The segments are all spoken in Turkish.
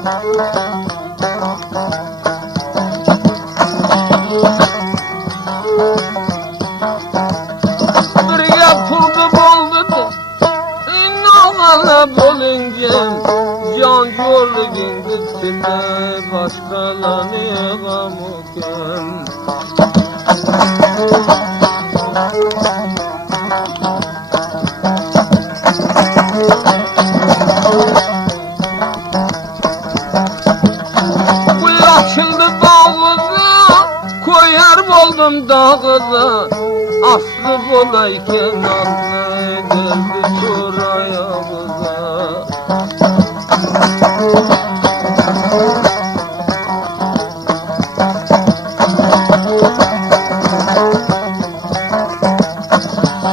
Bir yapıldı boldu İnağala bolingem can yorligin gittiğine başkalarını yığamıken oldum dağıda aslı bolayken anne geldi sorayamıza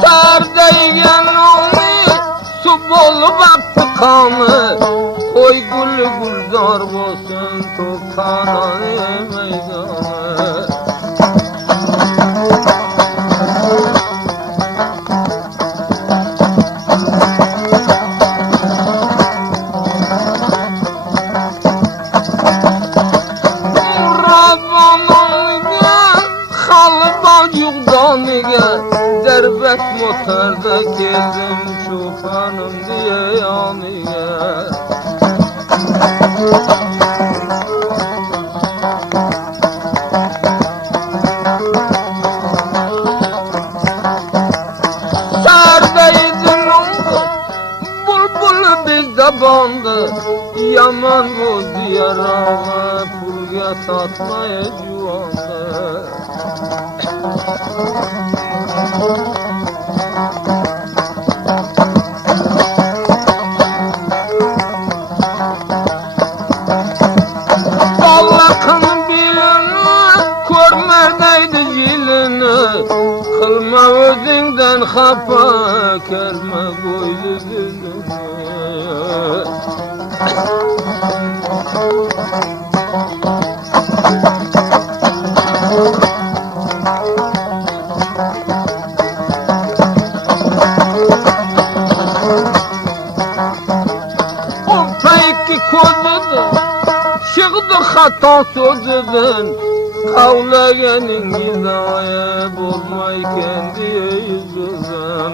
sardayken onu su bolu battı kanı koy gül guldar olsun tokananı meydanı Derbek motorda geldim şufanım diye yanıya Sardaydın bulbul bizde bandı Yaman bu diyarağa pulga satmaya cuvandı Allah'ın bilini görmedeydi zilini Kılma özünden hapa kerme boylu dilini Çıktı hata sözüdün Kavlagenin hidaya bulmayken diye yüzüden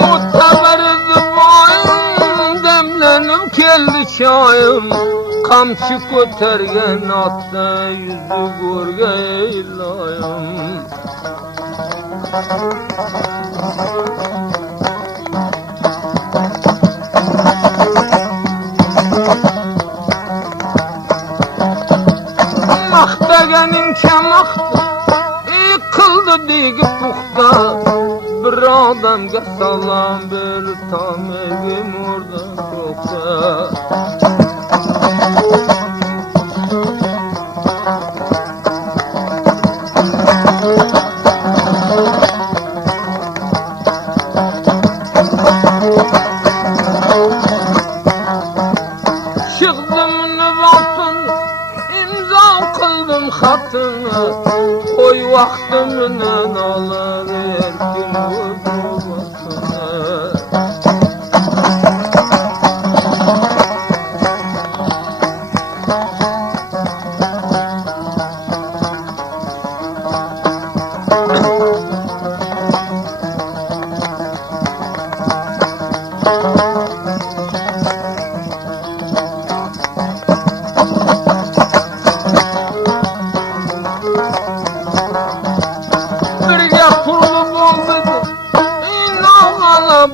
Mutaberiz bayım demlenip geldi çayım Kamçı kotergen atta yüzü görgeylayım Mahtagenin çamaktı yıkıldı digi puhta Bir adamga salam bir tam evim orada yoksa Çıktım nübatın imza kıldım hatını Koy vaktimden alır erkin vurdumasını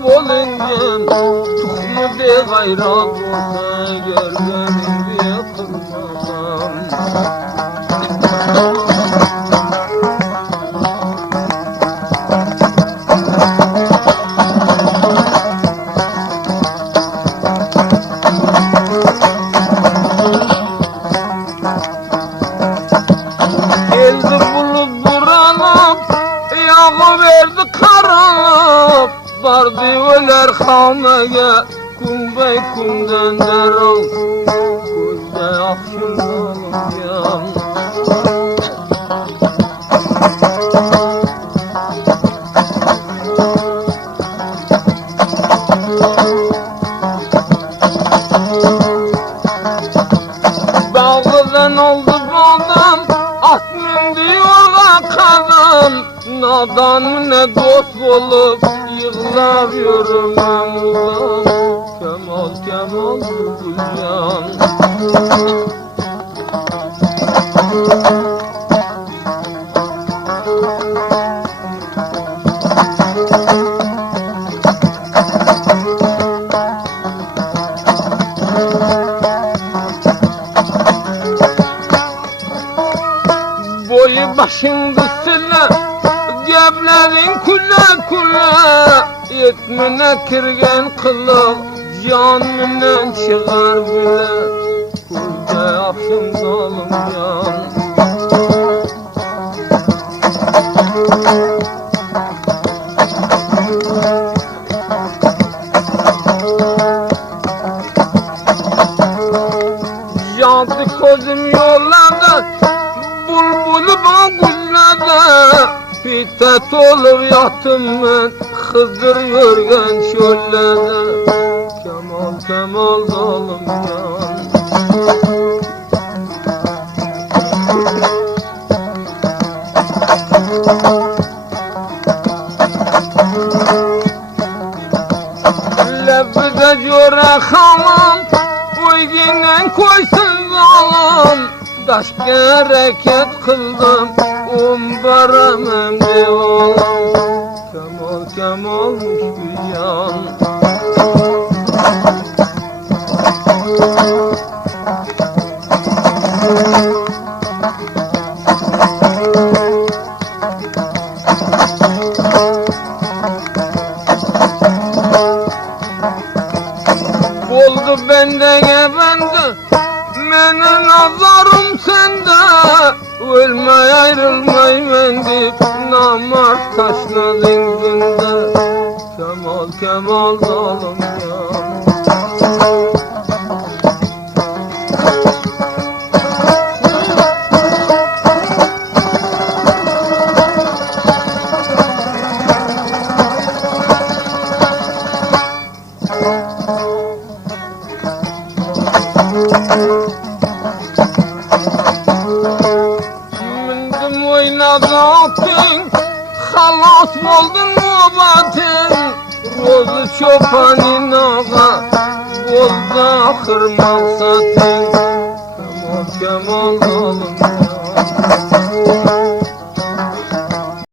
Bolingem tuhmu de gayrat olsa görgenim diye kılmasam Geldi bulup buranıp yağı verdi karanıp Vardı öler hanaya kumbay kumdan derol Gözde akşın oğlum At mindi yola kadın, nadan mı ne dost olup yığılamıyorum ben ulan. Kemal Kemal Gülcan. Boyu başında sile, geblerin kule kule, yetmine kirgen kılıp, canımdan çıkar bile. Kulde yapsın zalim can. Yandı gözüm yolladı, bulbulu bağımladı. Fitet olup yattım ben, Hızır yörgen şölledi. Kemal Kemal zalim can. Lebide göre hamam, uyginen koysun zalim. Daşka hareket kıldım, baramam devam. Kemal Kemal Gülcan. Oldu bende gebendi, menin nazarım sende. Ölmey ayrılmay mendip, namart taşladın günde. Kemal Kemal zalim can. Mindim oynazattın, halas oldun mu batın? Rozu çopanin ağa, bozda kırmak satın. Kemal Kemal zalim can.